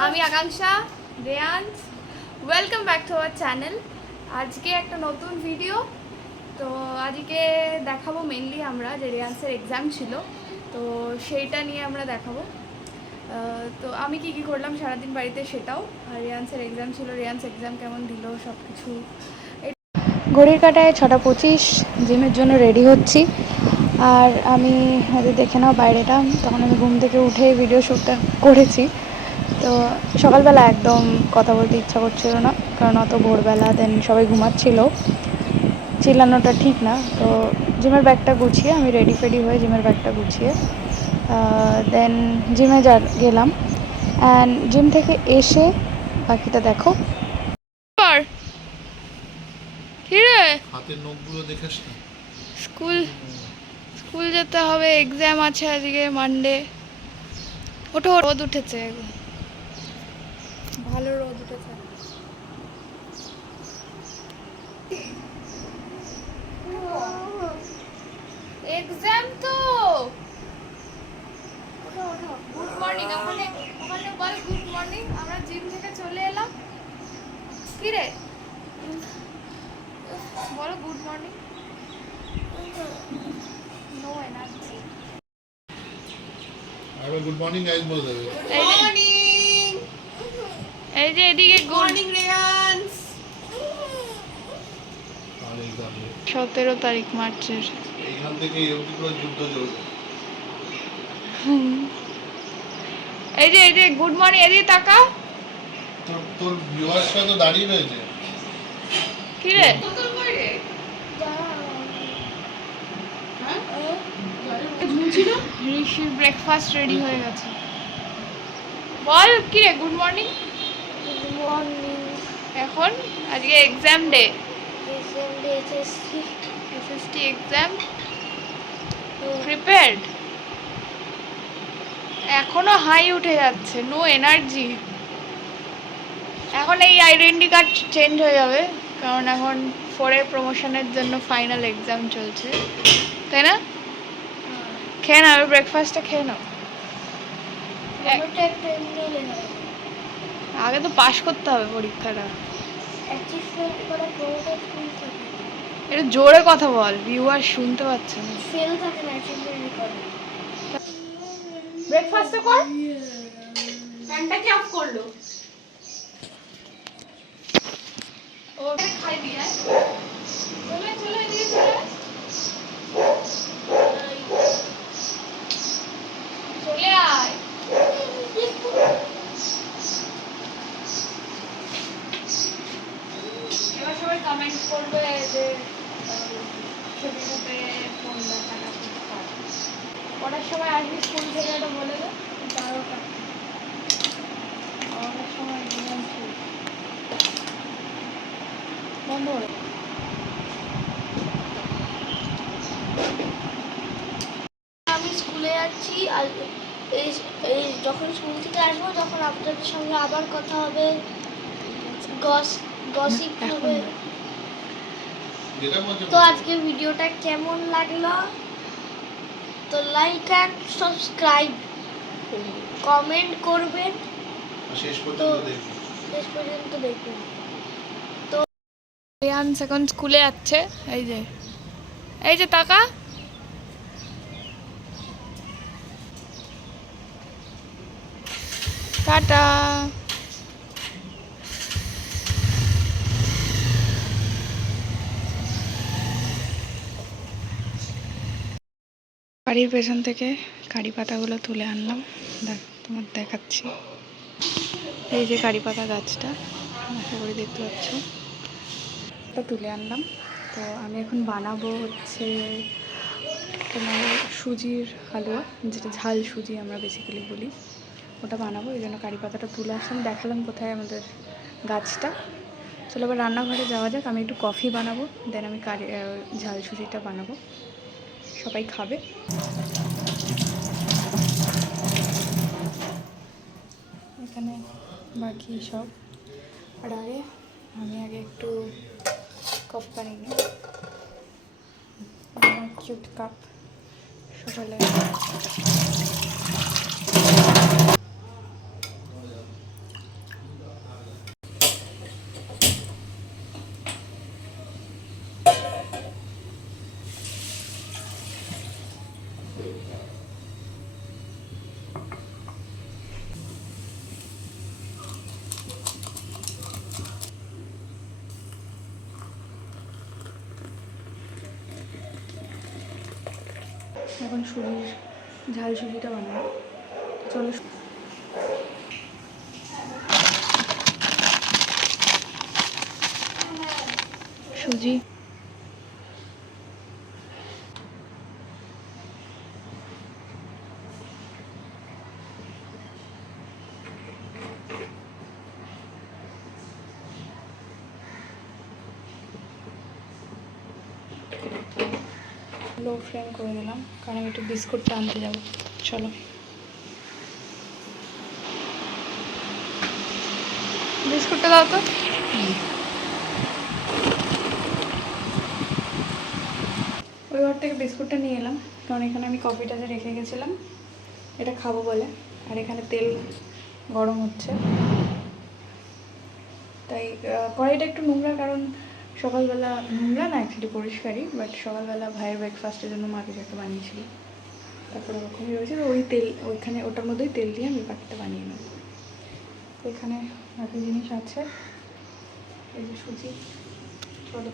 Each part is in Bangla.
আমি Akanksha Reyans welcome back to our channel. আজকে একটা নতুন ভিডিও। তো আজকে দেখাবো মেনলি আমরা যে রেয়ান্সের এক্সাম ছিল, তো সেইটা নিয়ে আমরা দেখাবো। তো আমি কি কি করলাম সারাদিন বাড়িতে সেটাও, আর রেয়ান্সের এক্সাম ছিল, রেয়ান্স এক্সাম কেমন দিল সব কিছু। ঘড়ির কাঁটায় 6:25, জিমের জন্য রেডি হচ্ছি। আর আমি দেখে নাও বাইরেটা, তখন আমি ঘুম থেকে উঠে ভিডিও শ্যুটটা করেছি। তো সকালবেলা একদম কথা বলতে ইচ্ছা করছিল না, কারণ অত ভোরবেলা, দেন সবাই ঘুমাচ্ছিল, চিল্লানোটা ঠিক না। তো জিমের ব্যাগটা গুছিয়ে আমি রেডি ফেডি হয়ে জিমের ব্যাগটা গুছিয়ে দেন জিমে গেলাম। অ্যান্ড জিম থেকে এসে বাকিটা দেখো। হাতের নখগুলো দেখাস না। স্কুল যেতে হবে, এক্সাম আছে আজকে মানডে। ওঠো, রোদ উঠেছে, ভালো রোদ উঠেছে। এক্সাম তো গুড মর্নিং, ওখানে ওখানে বল গুড মর্নিং। আমরা জিম থেকে চলে এলাম। কি রে বলো গুড মর্নিং। No energy. আরে গুড মর্নিং গাইস বলে দেবে। Good morning. এই যে এদিকে গুড মর্নিং রেয়ান্স। 17 তারিখ মার্চের। এইখান থেকে এরকম করে যুদ্ধ চলবে। এই যে গুড মর্নিং, এদিকে তাকা। তোর ভিউয়ার্সরা তো দাঁড়িয়ে রয়েছে। কি রে তোর কই রে? হ্যাঁ ঝুলছিল। ঋষির ব্রেকফাস্ট রেডি হয়ে গেছে। বল কি রে গুড মর্নিং। Good morning. এখন আজকে exam day, SSC exam. Prepared? এখনো হাই উঠে যাচ্ছে, নো এনার্জি। এখন এই আইডেন্টি কার্ড চেঞ্জ হয়ে যাবে, কারণ এখন 4 প্রমোশনের জন্য ফাইনাল এক্সাম চলছে, তাই না? খেয়ে নাও, ব্রেকফাস্টটা খেয়ে নাও। আগে তো পাস করতে হবে পরীক্ষাটা। একটু জোরে কথা বল, ভিউয়ার শুনতে পাচ্ছে না। ব্রেকফাস্ট কর। ফ্যানটা কি অফ করলো? ও খাই দিয়ে চলে এদিকে চলে আয়। এবার সবাই কমেন্ট করবে যে ছবিতে ফোন দেখানো কটার সময় আসবি স্কুল থেকে, এটা বলে দে। 12টা। অনেক সময় বন্ধ করে। আমি স্কুলে যাচ্ছি, আর এই যখন স্কুল থেকে আসবো তখন আপনাদের সঙ্গে আবার কথা হবে, গসিপ হবে। তো আজকে ভিডিওটা কেমন লাগলো, তো লাইক অ্যান্ড সাবস্ক্রাইব, কমেন্ট করবেন, শেষ পর্যন্ত দেখবেন। রিয়ান্স এখন স্কুলে যাচ্ছে। এই যে তাকা। টাটা। বাড়ির পেছন থেকে কারি পাতাগুলো তুলে আনলাম, তোমার দেখাচ্ছি। এই যে কারি পাতা গাছটা, আশা করি দেখতে পাচ্ছ, এটা তুলে আনলাম। তো আমি এখন বানাবো হচ্ছে তোমার সুজির হালুয়া, যেটা ঝাল সুজি আমরা বেসিক্যালি বলি, ওটা বানাবো। এই জন্য কারি পাতাটা তুলে আসলাম, দেখালাম কোথায় আমাদের গাছটা। চলো এবার রান্নাঘরে যাওয়া যাক। আমি একটু কফি বানাবো, দেন আমি ঝাল সুজিটা বানাবো, সবাই খাবে। এখানে বাকি সব, আর আমি আগে একটু কফি বানিয়ে নিই। কিউট কাপ সকালে। এখন সুজির ঝাল সুজিটা বানাবো। চলো সুজি লো ফ্লেম করে দিলাম, কারণ আমি একটু বিস্কুটটা আনতে যাবো। চলো বিস্কুটটা দাও তো। ওই ঘর থেকে বিস্কুটটা নিয়ে এলাম, কারণ এখানে আমি কফিটা যে রেখে গেছিলাম এটা খাবো বলে। আর এখানে তেল গরম হচ্ছে, তাই কড়াইটা একটু নোংরা, কারণ সকালবেলা নোংরা না, অ্যাকচুয়ালি পরিষ্কারই, বাট সকালবেলা ভাইয়ের ব্রেকফাস্টের জন্য মা কিছু একটা বানিয়েছিল, তারপরে ওরকমই রয়েছে। তো ওই তেল ওইখানে ওটার মধ্যেই তেল দিয়ে আমি পাখিটা বানিয়ে নেব। তো এখানে বাকি জিনিস আছে, এই যে সুজি। চলো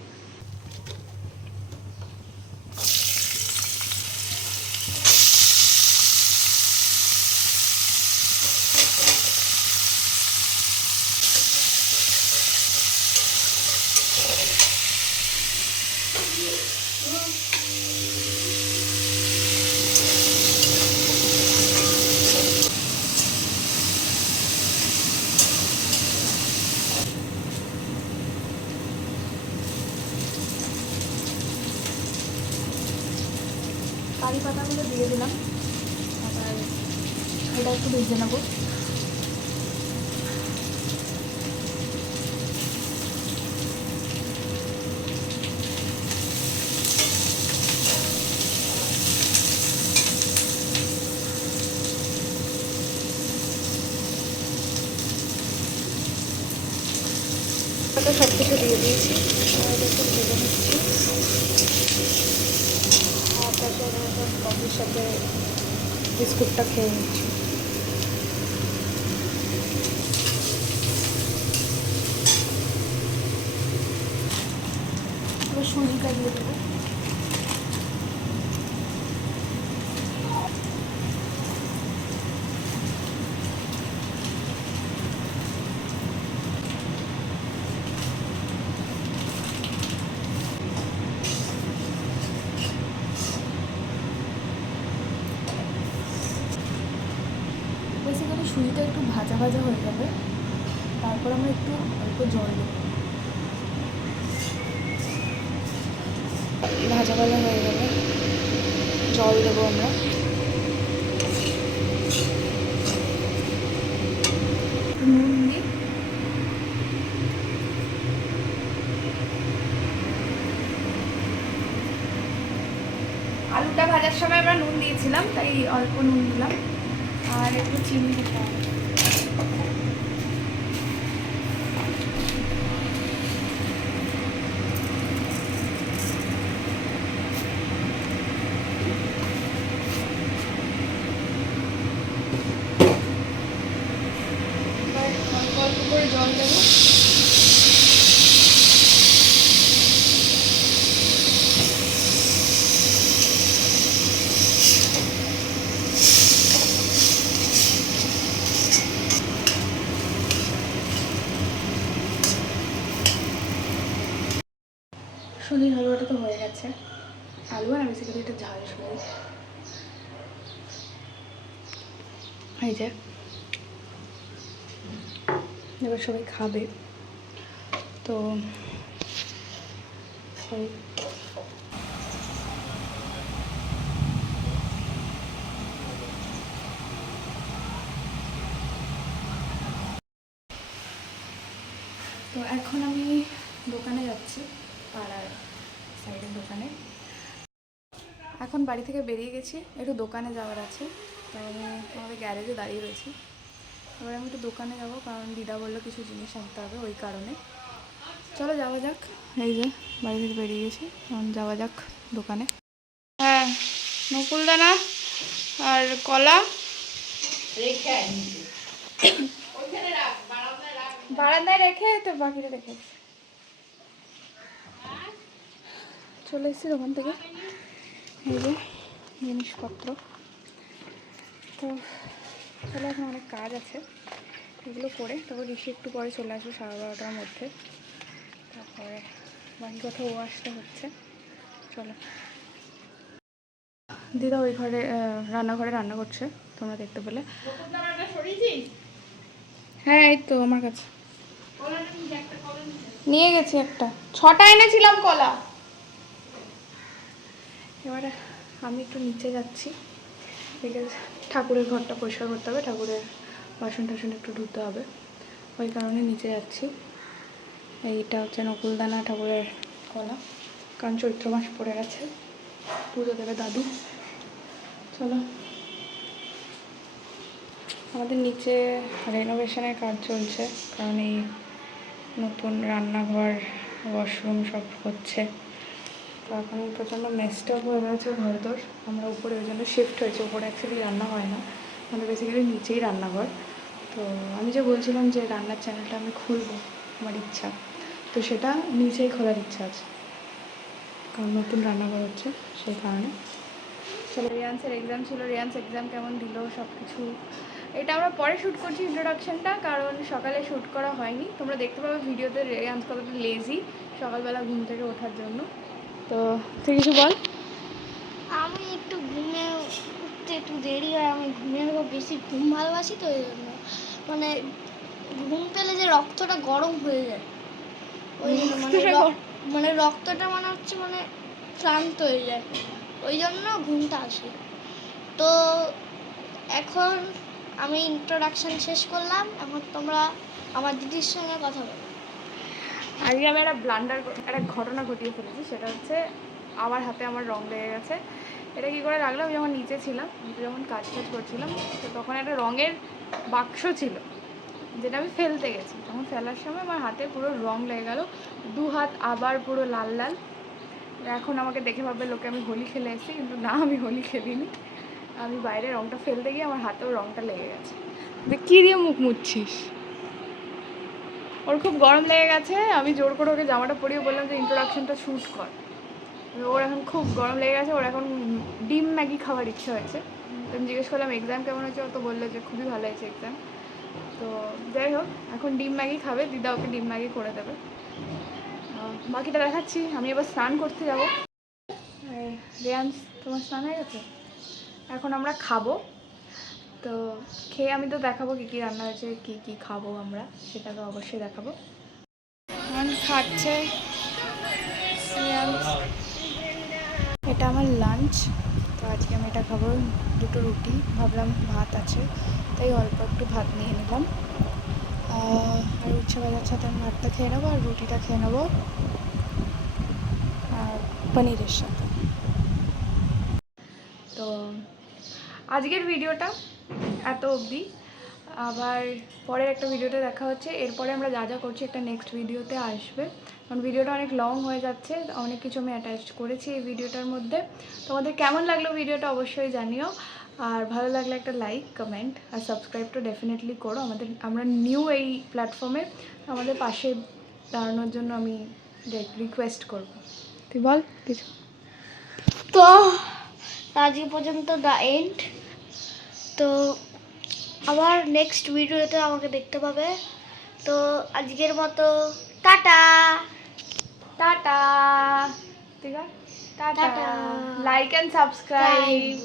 কারি পাতাগুলো দিয়ে দিলাম, আবার এটা একটু ভেজে নেবো। সব কিছু দিয়ে দিয়েছি, আর একটু ভেজে নিচ্ছি। আর তারপরে কফির সাথে বিস্কুটটা খেয়ে নিচ্ছি। এবার সুজিটা দিয়ে দেবো। বেসিক্যালি সুজিটা একটু ভাজা ভাজা হয়ে যাবে, তারপর আমরা একটু অল্প জল দেবো। ভাজা ভাজা হয়ে গেলে জল দেবো আমরা। নুন দিই, আলুটা ভাজার সময় আমরা নুন দিয়েছিলাম, তাই অল্প নুন দিলাম, আর একটু চিনি দিতে হবে। অল্প অল্প করে জল দেবো। সুজির হালুয়াটা তো হয়ে গেছে। হালুয়া না, বেসিক্যালি এটা ঝাল সুজি। এই যে এবার সবাই খাবে, তো তো এখন আমি দোকানে যাচ্ছি, পাড়ার সাইডের দোকানে। এখন বাড়ি থেকে বেরিয়ে গেছি, একটু দোকানে যাওয়ার আছে, তো আমি আমাদের গ্যারেজে দাঁড়িয়ে রয়েছি। এবার আমি একটু দোকানে যাবো, কারণ দিদা বললো কিছু জিনিস আনতে হবে, ওই কারণে। চলো যাওয়া যাক। এই যে বাড়ি থেকে বেরিয়ে গেছি, এখন যাওয়া যাক দোকানে। হ্যাঁ, নকুলদানা আর কলা বারান্দায় রেখে তো বাকিটা রেখে চলে এসেছি দোকান থেকে। এই যে জিনিসপত্র। তো চলো, এখন অনেক কাজ আছে, এগুলো করে তারপর ঋষি একটু পরে চলে আসবে 12:30টার মধ্যে। তারপরে বাকি কথা ও আসতে হচ্ছে। চলো, দিদা ওই ঘরে রান্নাঘরে রান্না করছে, তোমরা দেখতে পেলে। হ্যাঁ, এই তো আমার কাছে নিয়ে গেছি একটা, 6টা এনেছিলাম কলা। এবারে আমি একটু নিচে যাচ্ছি, বিকজ ঠাকুরের ঘরটা পরিষ্কার করতে হবে, ঠাকুরের বাসন টাসন একটু ধুতে হবে, ওই কারণে নিচে যাচ্ছি। এইটা হচ্ছে নকুলদানা ঠাকুরের কলা, কারণ চৈত্র মাস পড়ে গেছে, পুজো দেবে দাদু। চলো, আমাদের নিচে রেনোভেশনের কাজ চলছে, কারণ এই নতুন রান্নাঘর ওয়াশরুম সব হচ্ছে। তো এখন প্রচণ্ড মেস্টআপ হয়ে গেছে ঘরদোর। আমরা উপরে ওই জন্য শিফট হয়েছে, উপরে অ্যাকচুয়ালি রান্না হয় না, আমাদের বেসিক্যালি নিচেই রান্নাঘর। তো আমি যে বলছিলাম যে রান্নার চ্যানেলটা আমি খুলবো, আমার ইচ্ছা, তো সেটা নিচেই খোলার ইচ্ছা আছে, কারণ নতুন রান্নাঘর হচ্ছে সেই কারণে। চলো, রিয়ান্সের এক্সাম ছিল, রিয়ান্স এক্সাম কেমন দিল সব কিছু এটা আমরা পরে শ্যুট করছি ইন্ট্রোডাকশনটা, কারণ সকালে শ্যুট করা হয়নি। তোমরা দেখতে পাবে ভিডিওতে রিয়ান্স কতটা লেজি সকালবেলা ঘুম থেকে ওঠার জন্য। তো তুই কিছু বল। আমি একটু ঘুমে উঠতে একটু দেরি হয়, আমি ঘুমের বেশি ঘুম ভালোবাসি, তো এই জন্য মানে ঘুম পেলে যে রক্তটা গরম হয়ে যায়, ওই জন্য মানে রক্তটা মানে হচ্ছে মানে ক্লান্ত হয়ে যায়, ওই জন্য ঘুমটা আসে। তো এখন আমি ইন্ট্রোডাকশন শেষ করলাম, এখন তোমরা আমার দিদির সঙ্গে কথা বলো। আজকে আমি একটা ঘটনা ঘটিয়ে ফেলেছি, সেটা হচ্ছে আমার হাতে আমার রং লেগে গেছে। এটা কী করে লাগলো, আমি যখন নিচে ছিলাম, নিচে যখন কাজ করছিলাম, তো তখন একটা রঙের বাক্স ছিল যেটা আমি ফেলতে গেছি। তখন ফেলার সময় আমার হাতে পুরো রং লেগে গেল, 2 হাত আবার পুরো লাল লাল। এখন আমাকে দেখে ভাববে লোকে আমি হোলি খেলে এসেছি, কিন্তু না, আমি হোলি খেলিনি। আমি বাইরে রংটা ফেলতে গিয়ে আমার হাতেও রংটা লেগে গেছে। কী দিয়ে মুখ মুছছিস? ওর খুব গরম লেগে গেছে, আমি জোর করে ওকে জামাটা পরিয়ে বললাম যে ইন্ট্রোডাকশনটা শ্যুট কর। ওর এখন খুব গরম লেগে গেছে, ওর এখন ডিম ম্যাগি খাওয়ার ইচ্ছে হয়েছে। তো আমি জিজ্ঞেস করলাম এক্সাম কেমন হয়েছে, ও তো বললো যে খুবই ভালো হয়েছে এক্সাম। তো যাই হোক, এখন ডিম ম্যাগি খাবে, দিদা ওকে ডিম ম্যাগি করে দেবে। বাকিটা দেখাচ্ছি। আমি এবার স্নান করতে যাবো। রিয়ান্স, তোমার স্নান হয়ে গেছে? এখন আমরা খাবো, তো খেয়ে আমি তো দেখাবো কী কী রান্না হয়েছে, কী কী খাবো আমরা, সেটা তো অবশ্যই দেখাবো। এখন খাচ্ছে রিয়ান্স। এটা আমার লাঞ্চ, তো আজকে আমি এটা খাবো, 2টো রুটি, ভাবলাম ভাত আছে তাই অল্প একটু ভাত নিয়ে নিলাম। আর উচ্ছে ভাজার সাথে আমি ভাতটা খেয়ে নেবো, আর রুটিটা খেয়ে নেবো আর পনিরের সাথে। তো আজকের ভিডিওটা এত অবধি, আবার পরের একটা ভিডিওতে দেখা হচ্ছে। এরপরে আমরা যা যা করছি একটা নেক্সট ভিডিওতে আসবে, কারণ ভিডিওটা অনেক লং হয়ে যাচ্ছে, অনেক কিছু আমি অ্যাটাচ করেছি এই ভিডিওটার মধ্যে। তোমাদের কেমন লাগলো ভিডিওটা অবশ্যই জানিও, আর ভালো লাগলে একটা লাইক, কমেন্ট আর সাবস্ক্রাইব তো ডেফিনেটলি করো। আমরা নিউ এই প্ল্যাটফর্মে, আমাদের পাশে দাঁড়ানোর জন্য আমি রিকোয়েস্ট করব। তুই বল কিছু। তো আজকে পর্যন্ত দ্য এন্ড, তো আবার নেক্সট ভিডিওতে আমাকে দেখতে পাবে। তো আজকের মতো টাটা টাটা। ঠিক আছে, tata. Tata. Like and subscribe.